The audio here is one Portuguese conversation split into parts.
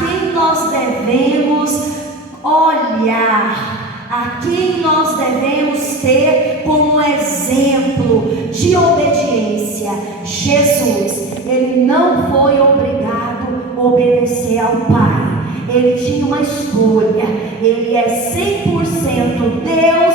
quem nós devemos olhar, a quem nós devemos ter como exemplo de obediência. Jesus, ele não foi obrigado a obedecer ao Pai. Ele tinha uma escolha. Ele é 100% Deus,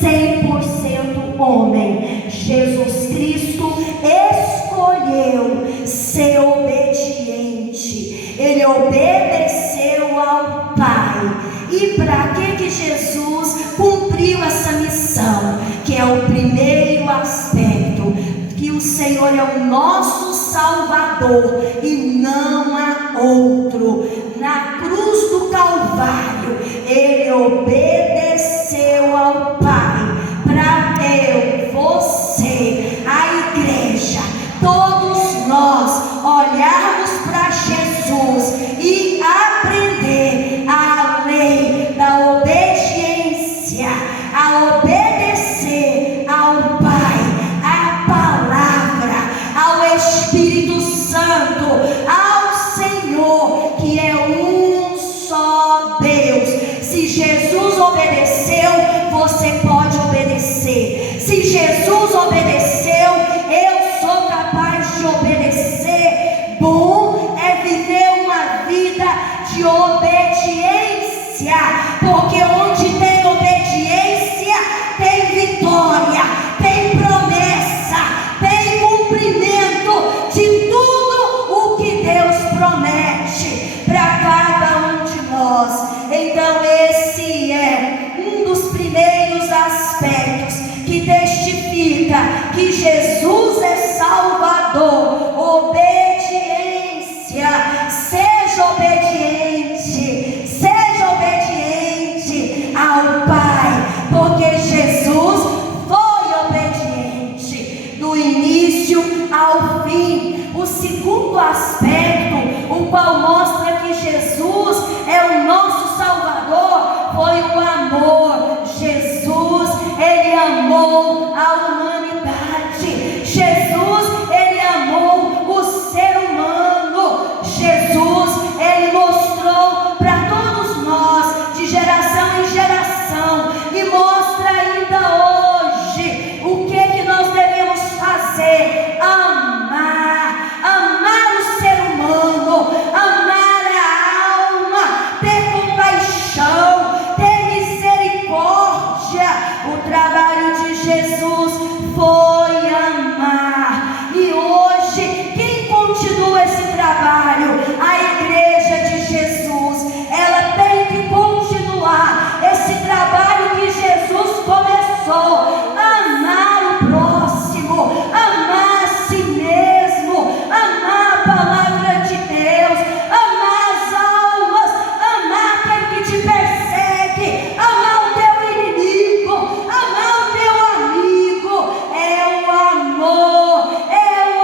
100% homem. Jesus Cristo escolheu ser obediente. Ele obedeceu ao Pai. E para que Jesus cumpriu essa missão? Que é o primeiro aspecto, que o Senhor é o nosso Salvador e não há outro. Na cruz do Calvário, ele obedeceu ao Pai, para eu, você, a igreja, todos nós olharmos para Jesus e aprender a lei da obediência, a obedecer ao Pai, à palavra, ao Espírito Santo, ao Senhor, que é um só Deus. Se Jesus obedeceu, você pode obedecer. Se Jesus obedeceu, eu sou capaz de obedecer. Bom é viver uma vida de obediência, porque onde tem obediência, tem vitória, tem promessa, tem cumprimento de tudo o que Deus promete para cada um de nós. Então esse é um dos primeiros aspectos que testifica que Jesus é Salvador. Obediência. Seja obediente ao Pai, porque Jesus foi obediente do início ao fim. O segundo aspecto, o qual mostra que Jesus é o nosso Salvador, foi o amor. Jesus, ele amou a humanidade. Jesus, ele amou o ser humano. Jesus, ele mostrou para todos nós, de geração em geração, e mostra ainda hoje o que nós devemos fazer: amar o ser humano, amar a alma, ter compaixão, ter misericórdia. O trabalho de Jesus foi amar, e hoje quem continua esse trabalho? A igreja de Jesus. Ela tem que continuar esse trabalho que Jesus começou: amar o próximo, amar a si mesmo, amar a palavra de Deus, amar as almas, amar aquele que te persegue, amar o teu inimigo, amar o teu amigo. É o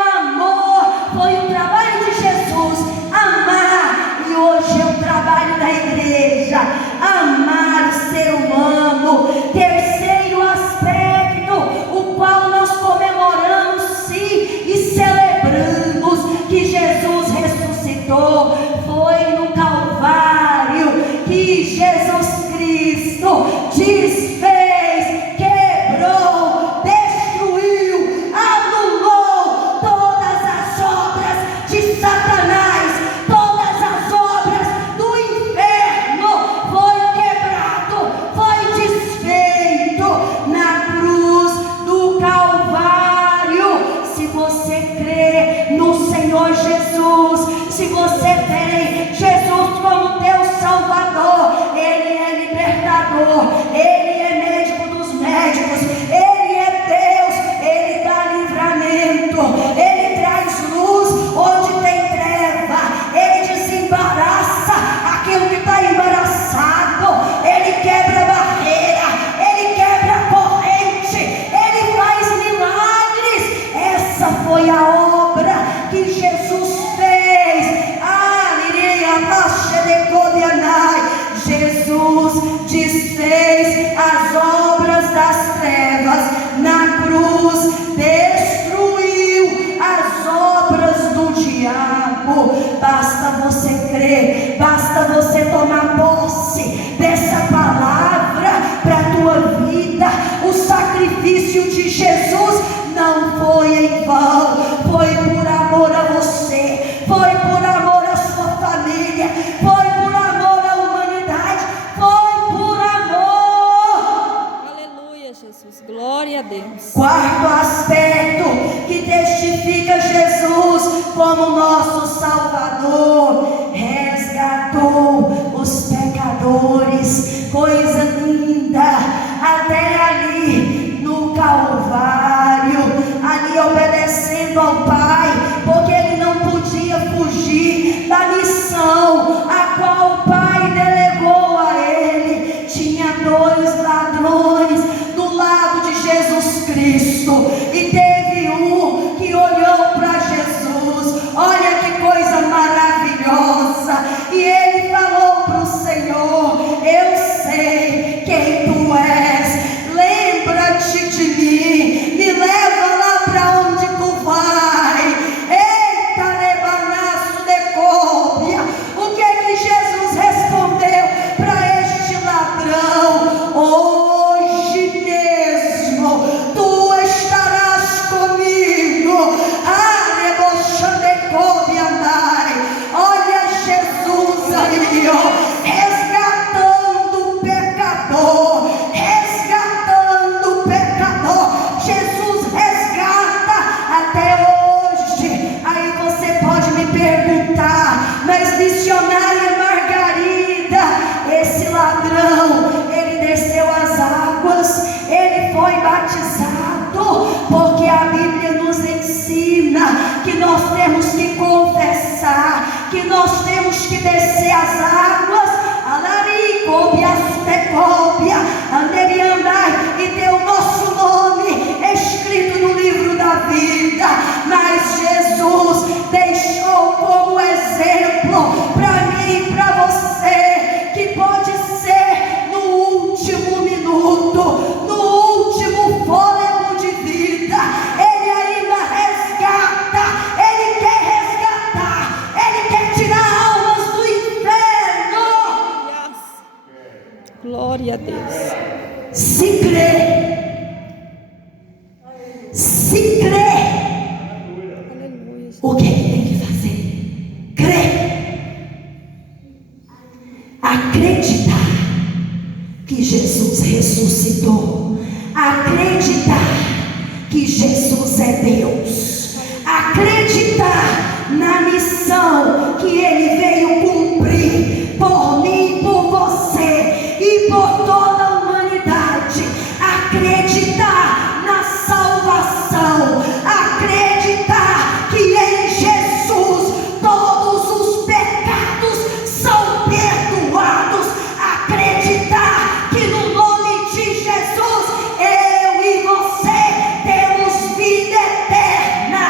amor, foi o trabalho de Jesus, amar, e hoje é o trabalho da igreja, amar o ser humano. Terceiro aspecto, o qual nós comemoramos sim e celebramos, que Jesus ressuscitou. Foi no Calvário que Jesus Cristo desfez, quebrou, destruiu, anulou todas as obras de Satanás, todas as obras do inferno. Foi quebrado, foi desfeito na cruz do Calvário. Se você crê no Senhor Jesus, se você tem Jesus como teu Salvador, ele é libertador, ele é crer, basta você tomar posse dessa palavra para a tua vida. O sacrifício de Jesus não foi em vão, foi por amor a você, foi por amor à sua família, foi por amor à humanidade, foi por amor. Aleluia, Jesus, glória a Deus. Quarto aspecto que testifica Jesus como nosso Salvador: resgatou os pecadores. Coisa linda, até ali no Calvário, ali obedecendo ao Pai, porque ele não podia fugir da missão a qual o Pai delegou a ele. Tinha 2 ladrões do lado de Jesus Cristo, e teve um que olhou para Jesus. Olha que coisa maravilhosa! E ele falou para o Senhor: eu sei quem tu és, lembra-te de mim, me leva lá para onde tu vai. Eita, rebanaço de cópia! O que é que Jesus respondeu para este ladrão? Hoje mesmo tu estarás comigo. Olha Jesus aí, ó, resgatando o pecador, resgatando o pecador. Jesus resgata até hoje. Aí você pode me perguntar: mas missionária Margarida, esse ladrão, ele desceu as águas, ele foi batizado, porque a Bíblia nos ensina que nós temos que confessar, que nós temos que descer as águas, e ter o nosso nome escrito no livro da vida. Mas Jesus deixou como exemplo para mim e para você que pode ser no último minuto, no último fôlego de vida, ele ainda resgata, ele quer resgatar, ele quer tirar almas do inferno. Glória a Deus. Se crê, Aleluia. o que ele tem que fazer? Crer, acreditar que Jesus ressuscitou, acreditar que Jesus é Deus, acreditar na missão que ele veio cumprir por mim, por você e por toda a humanidade, acreditar na salvação, acreditar que em Jesus todos os pecados são perdoados, acreditar que no nome de Jesus eu e você temos vida eterna.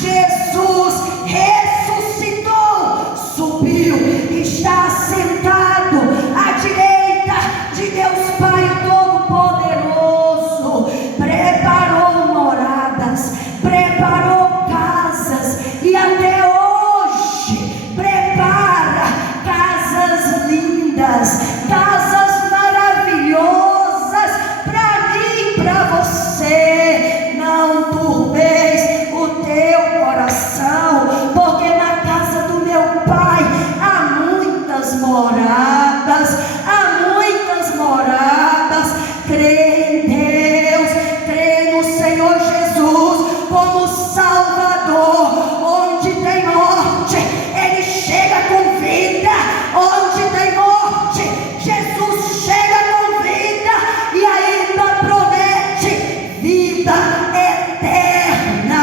Jesus ressuscitou, subiu, está sentado à direita de Deus Pai Todo-Poderoso, preparou moradas, preparou casas e até hoje prepara casas lindas, casas maravilhosas para mim e para você. Não turbeis o teu coração, porque na casa do meu Pai há muitas moradas, há muitas moradas. Crê em Deus, crê no Senhor Jesus como Salvador. Onde tem morte, ele chega com vida. Onde tem morte, Jesus chega com vida e ainda promete vida eterna.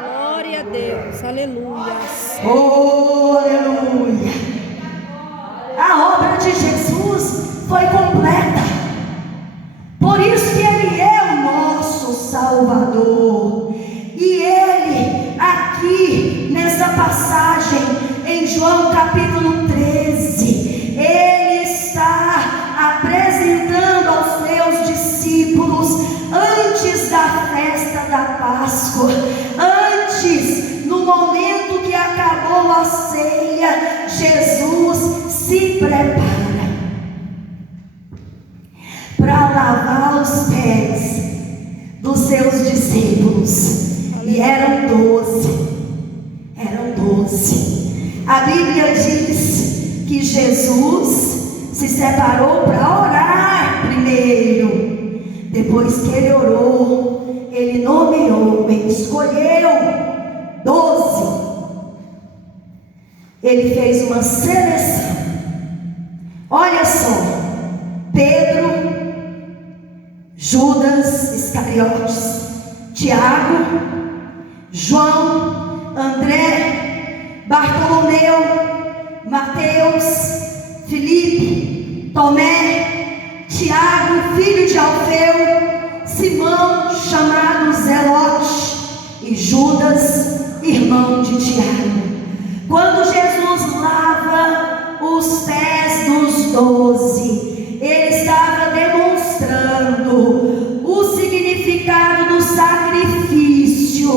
Glória a Deus. Aleluia. Oh, aleluia! A obra de Jesus foi completa, por isso que ele é o nosso Salvador. E ele, aqui nessa passagem em João capítulo 13, ele está apresentando aos seus discípulos antes da festa da Páscoa, antes, no momento que acabou a ceia, Jesus se prepara para lavar os pés dos seus discípulos. E eram 12. A Bíblia diz que Jesus se separou para orar primeiro. Depois que ele orou, ele nomeou, ele escolheu 12. Ele fez uma seleção. Olha só: Pedro, Judas Iscariotes, Tiago, João, André, Bartolomeu, Mateus, Filipe, Tomé, Tiago, filho de Alfeu, Simão, chamado Zelote, e Judas, irmão de Tiago. Quando Jesus lava os pés dos 12, ele estava demonstrando o significado do sacrifício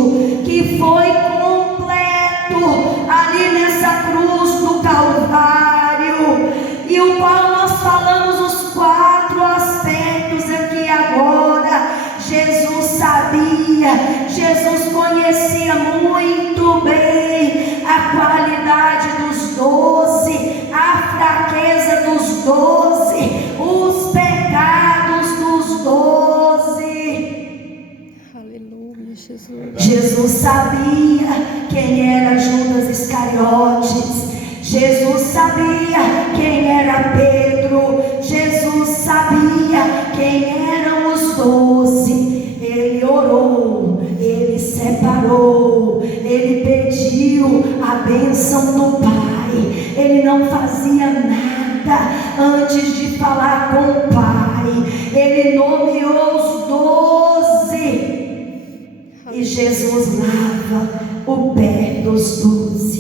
que foi completo ali nessa cruz do Calvário, e o qual nós falamos os 4 aspectos aqui agora. Jesus sabia, Jesus conhecia muito bem a qualidade dos 12, a fraqueza dos 12, os pecados dos 12. Aleluia, Jesus. Jesus sabia quem era Judas Iscariotes. Jesus sabia quem era Pedro. Jesus sabia quem eram os 12. Ele orou, ele separou, ele pediu a bênção do Pai. Ele não fazia nada antes de falar com o Pai. Ele nomeou os 12. E Jesus lava o pé dos 12.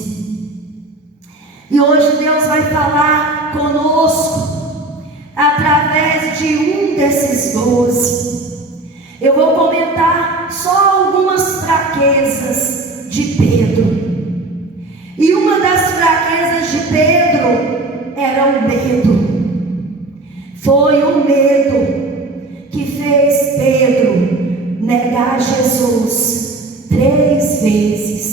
E hoje Deus vai falar conosco através de um desses 12. Eu vou comentar só algumas fraquezas de Pedro. E uma das fraquezas de Pedro era o medo. Foi o medo que fez Pedro negar Jesus 3 vezes.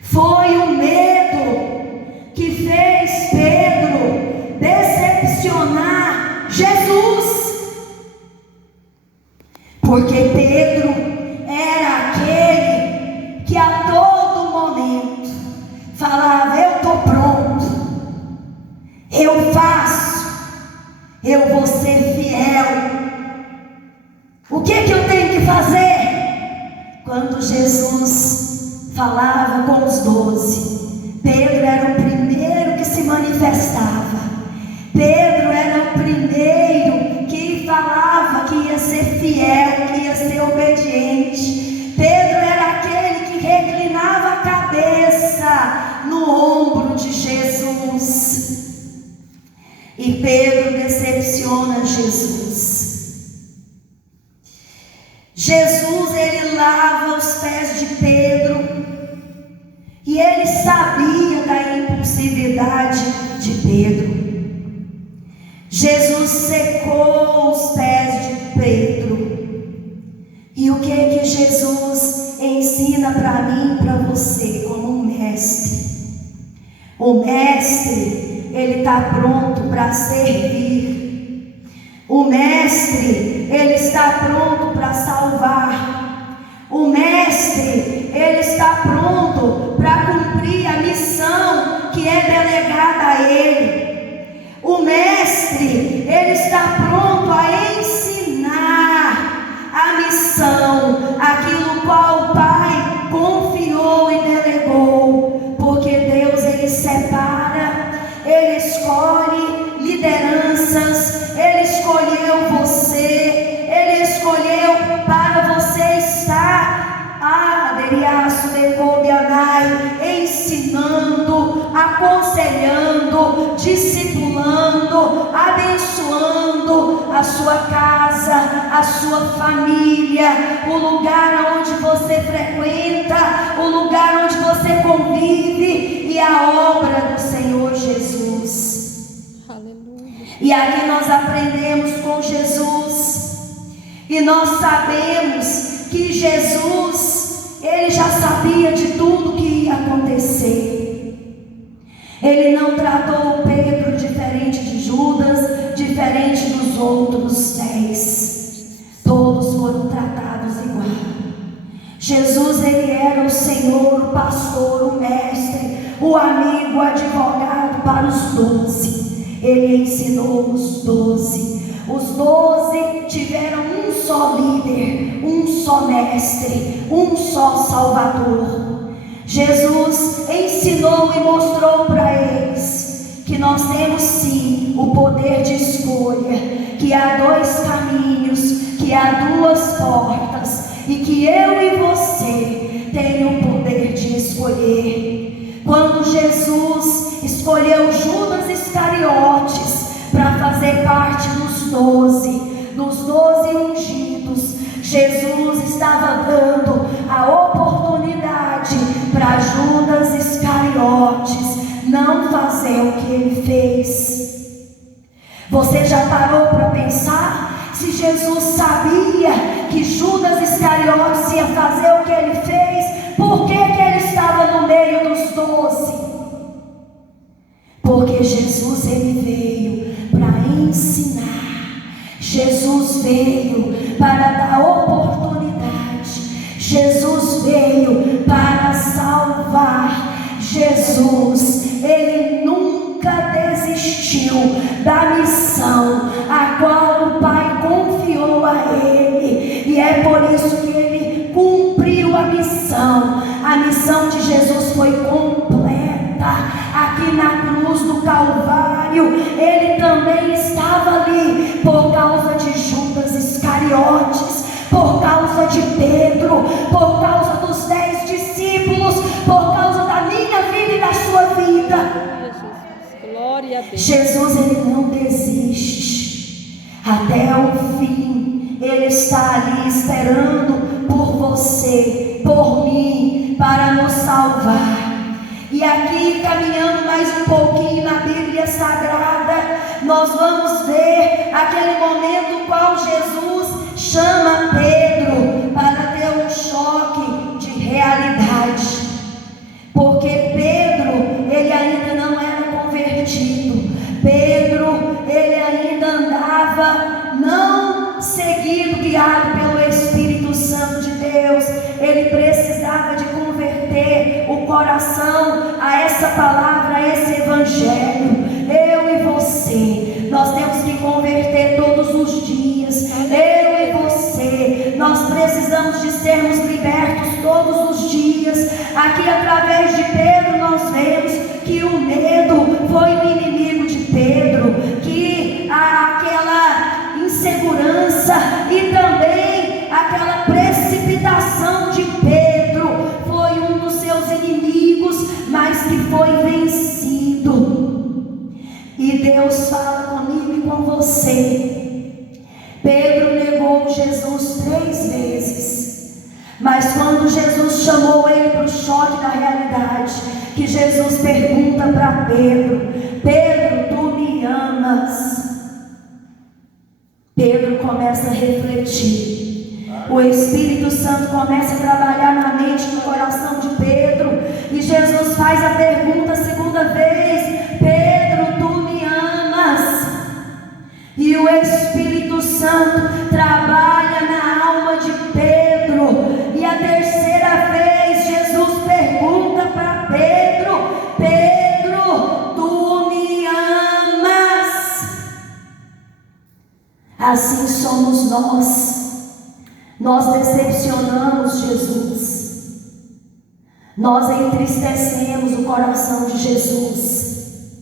Foi o medo que fez Pedro decepcionar Jesus. Porque Pedro era aquele que a todo momento falava: eu estou pronto, eu faço, eu vou ser fiel. O que eu tenho que fazer? Quando Jesus falava com os 12, Pedro era o primeiro que se manifestava. Pedro era o primeiro que falava que ia ser fiel, que ia ser obediente. Pedro era aquele que reclinava a cabeça no ombro de Jesus. E Pedro decepciona Jesus. Jesus, ele lava os pés de Pedro, e ele sabia da impulsividade de Pedro. Jesus secou os pés de Pedro. E o que Jesus ensina para mim e para você como um mestre? O mestre, ele está pronto para servir. O mestre, ele está pronto para salvar. O mestre, ele está pronto para cumprir a missão que é delegada a ele. O mestre, ele está pronto a ensinar a missão, aquilo qual o Pai confiou e delegou. Porque Deus, ele separa, ele escolhe lideranças, ele escolheu você, ele escolheu para você estar ensinando, aconselhando, discipulando, abençoando a sua casa, a sua família, o lugar onde você frequenta, o lugar onde você convive, e a obra do Senhor Jesus. E aqui nós aprendemos com Jesus, e nós sabemos que Jesus, ele já sabia de tudo que ia acontecer. Ele não tratou Pedro diferente de Judas, diferente dos outros 10. Todos foram tratados igual. Jesus, ele era o Senhor, o pastor, o mestre, o amigo, o advogado para os 12. Ele ensinou os 12. Os 12 tiveram um só líder, um só mestre, um só Salvador. Jesus ensinou e mostrou para eles que nós temos sim o poder de escolha, que há 2 caminhos, que há 2 portas, e que eu e você tem o poder de escolher. Quando Jesus escolheu Judas Iscariotes para fazer parte dos 12 ungidos, Jesus estava dando a oportunidade para Judas Iscariotes não fazer o que ele fez. Você já parou para pensar? Se Jesus sabia que Judas Iscariotes ia fazer o que ele fez, por que ele estava no meio dos 12? Porque Jesus, ele veio para ensinar. Jesus veio para dar oportunidade. Jesus veio para salvar. Jesus, ele nunca desistiu da missão a qual o Pai confiou a ele, e é por isso que ele cumpriu a missão. A missão de Jesus foi completa. Aqui na cruz do Calvário, ele também estava ali por causa de Judas Iscariotes, por causa de Pedro, por causa dos 10 discípulos, por causa da minha vida e da sua vida. Glória a Deus. Jesus, ele não desiste até o fim. Ele está ali esperando por você, por mim, para nos salvar. E aqui, caminhando mais um pouquinho na Bíblia Sagrada, nós vamos ver aquele momento no qual Jesus chama Pedro para ter um choque de realidade. Porque Pedro, ele ainda não era convertido. Pedro, ele ainda andava não seguido, guiado pelo Espírito Santo de Deus. Ele precisava de converter o coração a essa palavra, a esse evangelho. Eu e você, nós temos que converter todos os dias. Eu e você, nós precisamos de sermos libertos todos os dias. Aqui através de Pedro nós vemos que o medo foi o inimigo de Pedro, que aquela insegurança e também aquela precipitação de Pedro foi um dos seus inimigos, mas que foi vencido. E Deus fala comigo e com você. Pedro negou Jesus 3 vezes, mas quando Jesus chamou ele para o choque da realidade, que Jesus pergunta para Pedro: Pedro, tu me amas? Pedro começa a refletir. O Espírito Santo começa a trabalhar na mente e no coração de Pedro, e Jesus faz a pergunta a segunda vez: Pedro, tu me amas? E o Espírito Santo trabalha na alma de Pedro, e a terceira vez Jesus pergunta para Pedro: Pedro, tu me amas? Assim somos nós. Nós decepcionamos Jesus, nós entristecemos o coração de Jesus,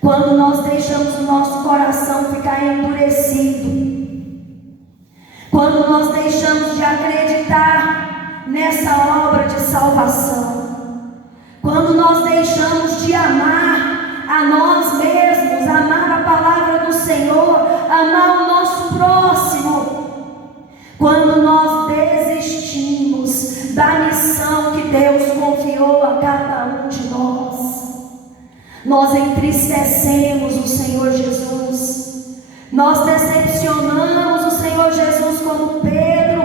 quando nós deixamos o nosso coração ficar endurecido, quando nós deixamos de acreditar nessa obra de salvação, quando nós deixamos de amar a nós mesmos, amar a palavra do Senhor, amar o nosso próximo, quando nós desistimos da missão que Deus confiou a cada um de nós. Nós entristecemos o Senhor Jesus, nós decepcionamos o Senhor Jesus como Pedro.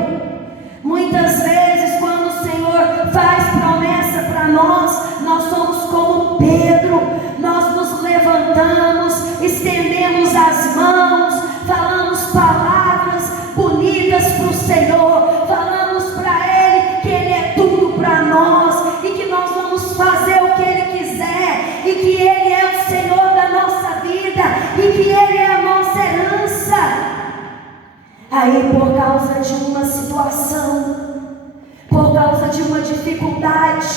Muitas vezes quando o Senhor faz promessa para nós, nós somos como Pedro. Nós nos levantamos, estendemos as mãos, falamos palavras bonitas para o Senhor, falamos para Ele que Ele é tudo para nós e que nós vamos fazer o que Ele quiser e que Ele é o Senhor da nossa vida e que Ele é a nossa herança. Aí, por causa de uma situação, por causa de uma dificuldade,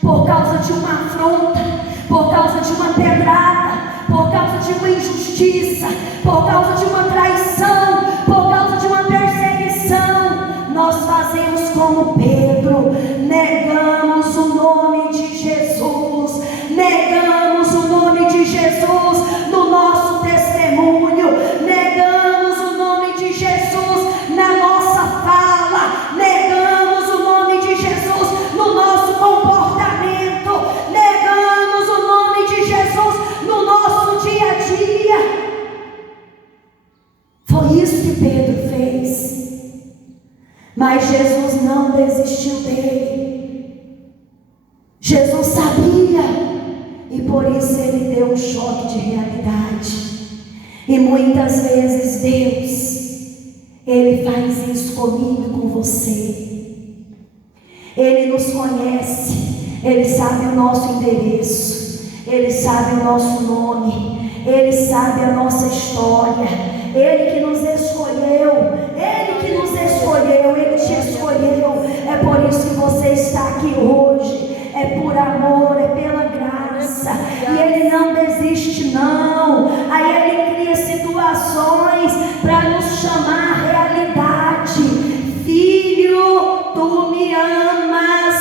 por causa de uma afronta, por causa de uma pedrada, por causa de uma injustiça, por causa de uma traição, por causa de uma perseguição, nós fazemos como Pedro, negamos o nome de Jesus, negamos o nome de Jesus no nosso testemunho, negamos o nome de Jesus na nossa fala, negamos o nome de Jesus no nosso comportamento, negamos o nome de Jesus no nosso dia a dia. Foi isso que Pedro fez, mas Jesus não desistiu dele. Jesus sabia, e por isso Ele deu um choque de realidade. E muitas vezes Deus, Ele faz isso comigo e com você. Ele nos conhece, Ele sabe o nosso endereço, Ele sabe o nosso nome, Ele sabe a nossa história. Ele que nos escolheu, Ele que nos escolheu, Ele te escolheu. É por isso que você está aqui hoje, é por amor, é pela graça. E Ele não desiste não. Aí Ele cria situações para nos chamar à realidade. Filho, tu me amas.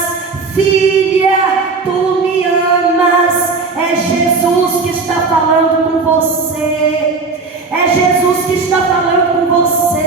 Filha, tu me amas. É Jesus que está falando com você. É Jesus que está falando com você.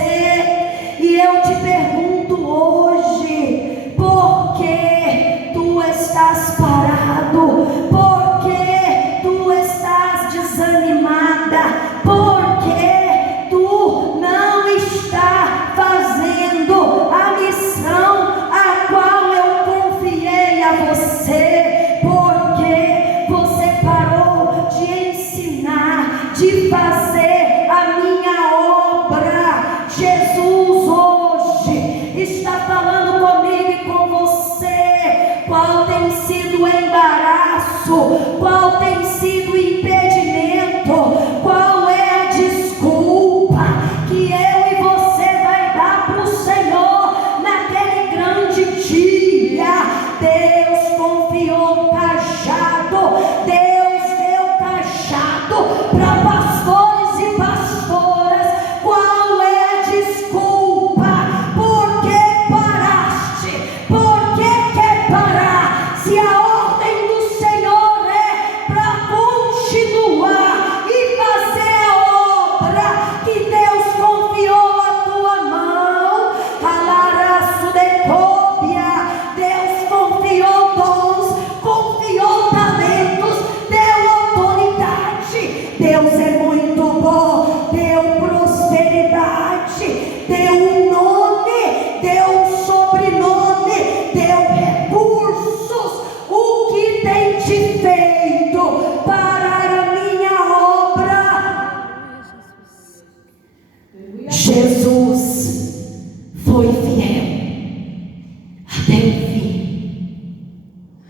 E eu te pergunto hoje: por que tu estás parado? Por que tu estás desanimada? Por que tu não está fazendo a missão a qual eu confiei a você? Por que você parou de ensinar, de fazer a minha obra? Jesus hoje está falando comigo e com você. Qual tem sido o embaraço? Qual tem sido o impedimento? Qual é a desculpa que eu e você vai dar para o Senhor naquele grande dia? Deus confiou o cajado, Deus deu o cajado para pastores e pastoras. Qual é a desculpa? Por que paraste? Por que quer parar? Se a ordem do Senhor é para continuar e fazer a obra que Deus confiou à tua mão. Alaraço de cópia, Deus confiou dons, confiou talentos, deu autoridade. Deus é muito bom, deu prosperidade, deu um nome, deu um sobrenome, deu recursos. O que tem te feito parar a minha obra? Jesus foi fiel até o fim,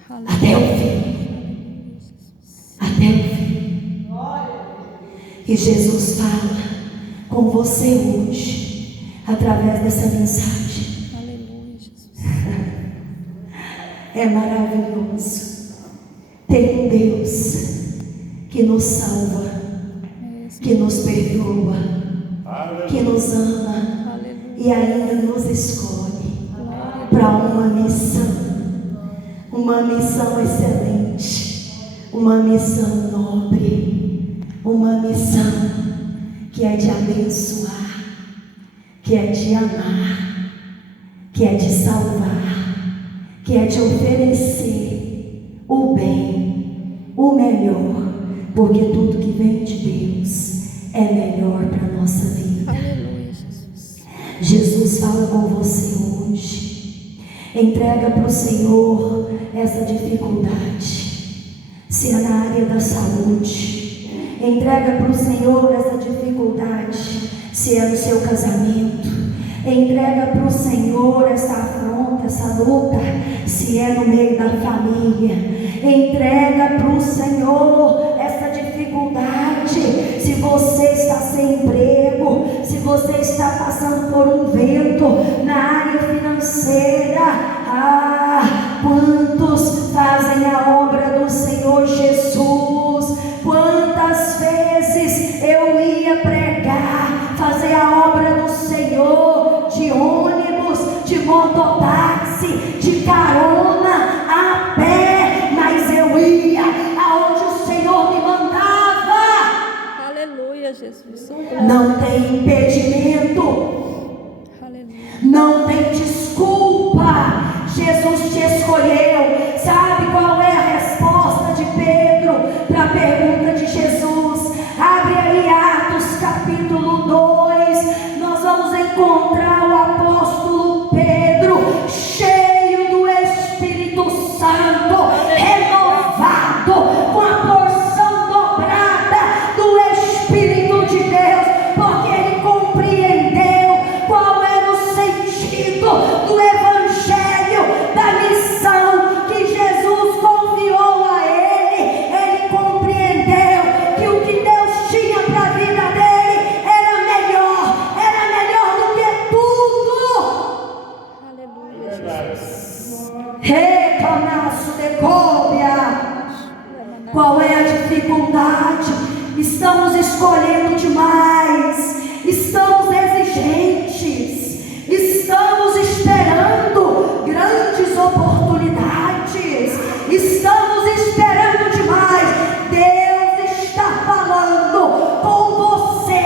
até o fim, até o fim. E Jesus fala com você hoje através dessa mensagem. Aleluia, Jesus. É maravilhoso ter um Deus que nos salva, que nos perdoa, que nos ama Aleluia. e ainda nos escolhe para uma missão excelente, uma missão nobre, uma missão que é de abençoar, que é de amar, que é de salvar, que é de oferecer o bem o melhor, porque tudo que vem de Deus é melhor para a nossa vida. Aleluia, Jesus. Jesus fala com você hoje. Entrega para o Senhor essa dificuldade. Se é na área da saúde, entrega para o Senhor essa dificuldade. Se é no seu casamento, entrega para o Senhor essa afronta, essa luta. Se é no meio da família, entrega para o Senhor essa dificuldade. Se você está sem emprego, se você está passando por um vento na área financeira, quantos fazem a obra do Senhor Jesus? Quantas vezes eu ia pregar, fazer a obra do Senhor, de ônibus, de mototáxi, de carona, a pé, mas eu ia aonde o Senhor me mandava. Aleluia, Jesus. Não tem impedimento, Aleluia. não tem desculpa. Jesus te escolheu. Sabe qual é a resposta de Pedro para a pergunta de Jesus? Abre aí Atos capítulo 2. Nós vamos encontrar o apóstolo Pedro cheio do Espírito Santo, renovado com a porção dobrada do Espírito de Deus, porque ele compreendeu qual era o sentido do Evangelho, da missão que Jesus confiou a ele. Ele compreendeu que o que Deus tinha para a vida dele era melhor do que tudo. Aleluia, Jesus. Reclamaço de cópia. Qual é a dificuldade? Estamos escolhendo demais, estamos exigentes, estamos esperando grandes oportunidades, estamos esperando demais. Deus está falando com você,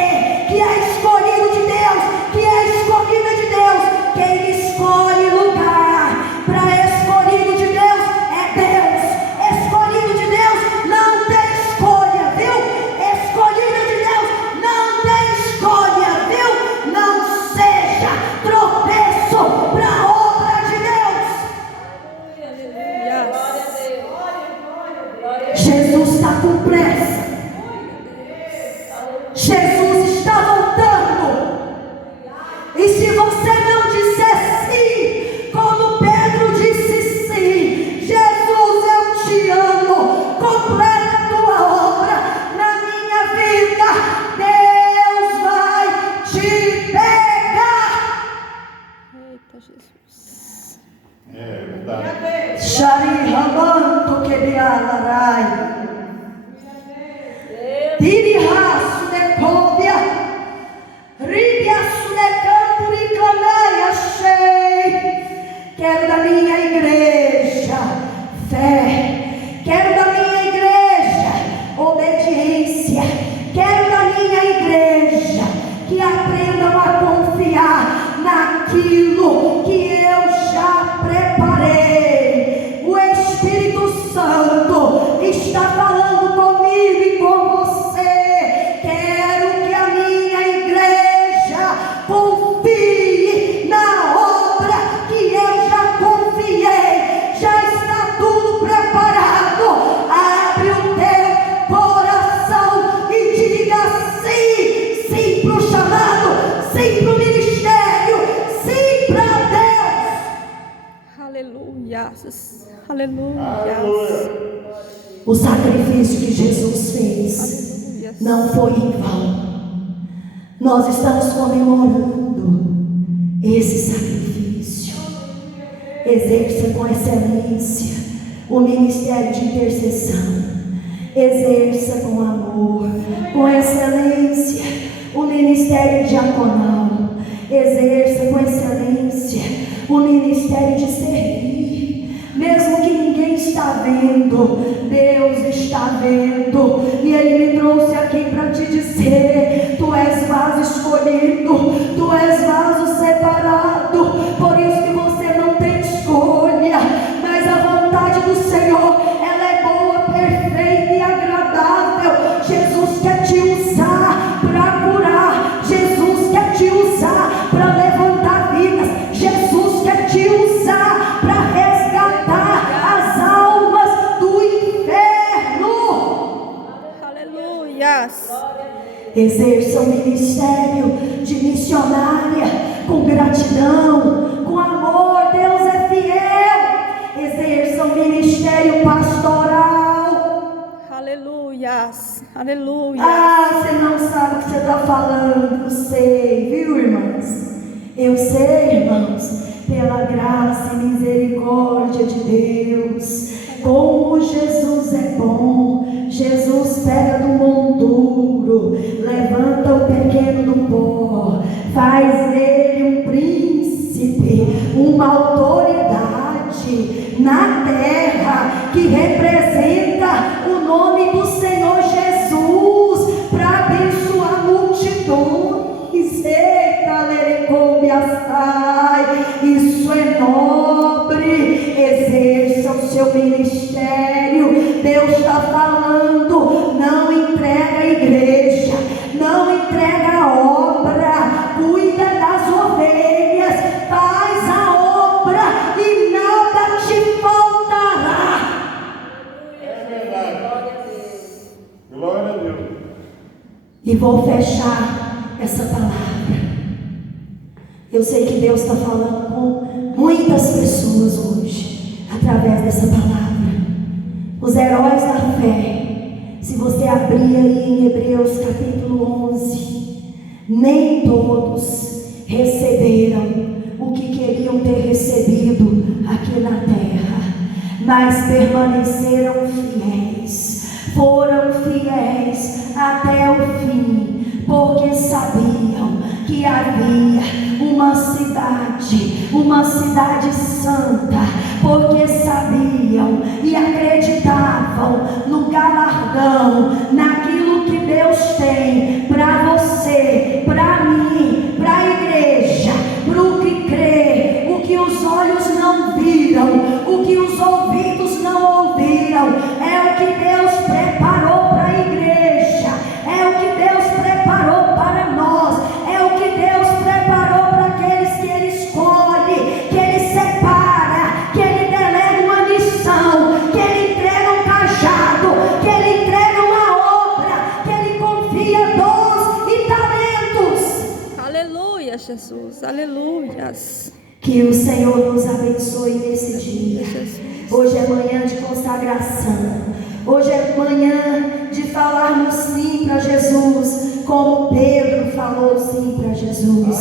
que é escolhido de Deus, que é escolhida de Deus. Quem escolhe lugar para escolhido de Deus é Deus. Escolhido de Deus não tem escolha, viu? Escolhido de Deus não tem escolha, viu? Não seja tropeço para a obra de Deus. Jesus está com pressa. Jesus está voltando. E se você não disser sim, como Pedro disse sim, Jesus, eu te amo, completa a tua obra na minha vida, Deus vai te pegar. Eita, Jesus. Shari Ramanto Kebialarai Tiri Raço de Cóbia Ribiaço de Campo e Clamei achei. Quero da minha igreja fé, quero da minha igreja obediência, quero da minha igreja que aprendam a confiar naquilo que eu já preparei. O Espírito Santo está falando comigo e com você. Quero que a minha igreja confie na obra que eu já confiei. Já está tudo preparado. Abre o teu coração e diga sim. Sim para o chamado, sim para o ministério, sim para Deus. Aleluia. Aleluia. O sacrifício que Jesus fez Aleluia. não foi em vão. Nós estamos comemorando esse sacrifício. Exerça com excelência o ministério de intercessão. Exerça com amor, com excelência o ministério diaconal. Exerça com excelência o ministério de servir. Mesmo que ninguém está vendo, Deus está vendo. E Ele me trouxe aqui para te dizer: tu és vaso escolhido, tu és vaso separado. Por isso que você não tem escolha, mas a vontade do Senhor, ela é boa, perfeita Exerça o ministério de missionária com gratidão, com amor. Deus é fiel. Exerça o ministério pastoral. Aleluias. Aleluia. Você não sabe o que você está falando. Eu sei, viu, irmãs? Eu sei, irmãos, pela graça e misericórdia de Deus. Como Jesus é bom. Jesus pega do monturo, levanta o pequeno do pó, faz dele um príncipe, uma autoridade na terra que representa o nome do Senhor Jesus para abençoar multidões. Eita, lerecombiasai, isso é nobre. Exerça o seu ministério. Deus está falando, não entrega a igreja, não entrega a obra, cuida das ovelhas, faz a obra e nada te faltará. É verdade. Glória a Deus. E vou fechar essa palavra. Eu sei que Deus está falando com muitas pessoas hoje, através dessa palavra. Os heróis da fé, se você abrir aí em Hebreus capítulo 11, nem todos receberam o que queriam ter recebido aqui na terra, mas permaneceram fiéis, foram fiéis até o fim, porque sabiam que havia uma cidade santa, porque sabiam e acreditavam no galardão, naquilo que Deus tem para você, para mim, para a igreja, para o que crê, o que os olhos não viram, o que os ouvidos não ouviram, é o que Deus preparou para a igreja, é o que Deus preparou para nós, é o que Deus preparou para aqueles que Ele escolhe, que Ele separa, que Ele delega uma missão, que Ele entrega um cajado, que Ele entrega uma obra, que Ele confia dons e talentos. Aleluia, Jesus. Aleluias. Que o Senhor nos abençoe nesse dia. Jesus. Hoje é manhã de consagração. Hoje é manhã de falarmos sim para Jesus, como Pedro falou sim para Jesus.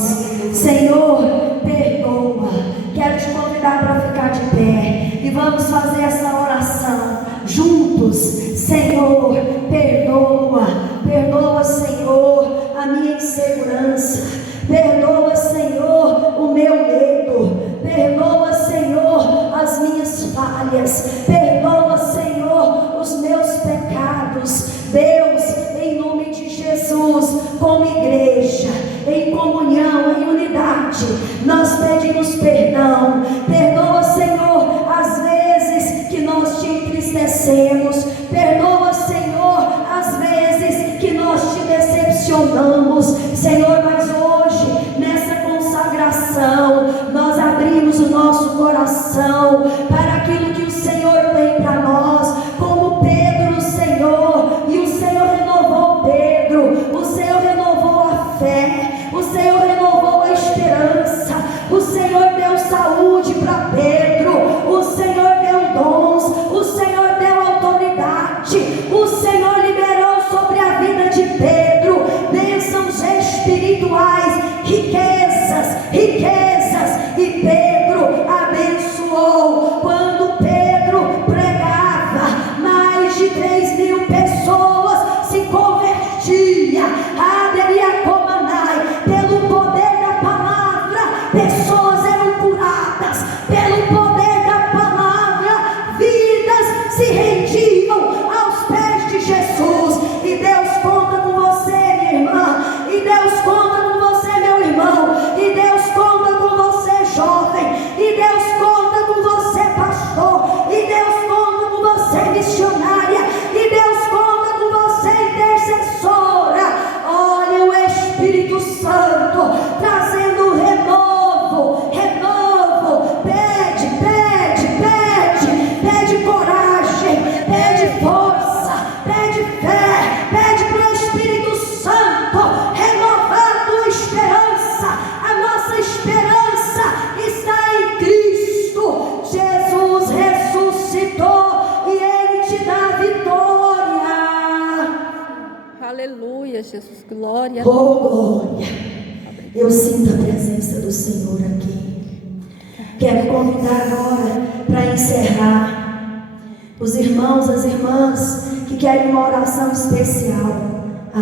Senhor, perdoa. Quero te convidar para ficar de pé e vamos fazer essa oração juntos. Senhor, perdoa. Perdoa, Senhor, a minha insegurança. Perdoa, Senhor, o meu medo. Perdoa, Senhor, as minhas falhas. Perdoa, Senhor, os meus pecados. Deus, em nome de Jesus, como igreja, em comunhão, em unidade, nós pedimos perdão. Perdoa, Senhor, as vezes que nós te entristecemos. Perdoa, Senhor, as vezes que nós te decepcionamos. Senhor, mas hoje, nessa consagração, nós abrimos o nosso coração para aquilo que o Senhor tem para nós, como Pedro, Senhor, e o Senhor renovou Pedro, o Senhor renovou a fé, o Senhor renovou a esperança, o Senhor deu saúde para Pedro, o Senhor deu dons, o Senhor deu autoridade, o Senhor liberou sobre a vida de Pedro bênçãos espirituais, riquezas, e Pedro abençoou. Quando Pedro pregava, mais de 3.000 pessoas se convertiam. Aderia Comanai, pelo poder da palavra, pessoas eram curadas, pelo poder da palavra, vidas se rendiam aos pés de Jesus. E Deus conta com você, minha irmã, e Deus conta com você, meu irmão, e Deus conta com você, jovem, e Deus conta com você, pastor, e Deus conta com você, missionária, e Deus conta com você, intercessora. Jesus. Glória. Oh, glória. Eu sinto a presença do Senhor aqui. Quero convidar agora para encerrar os irmãos, as irmãs que querem uma oração especial.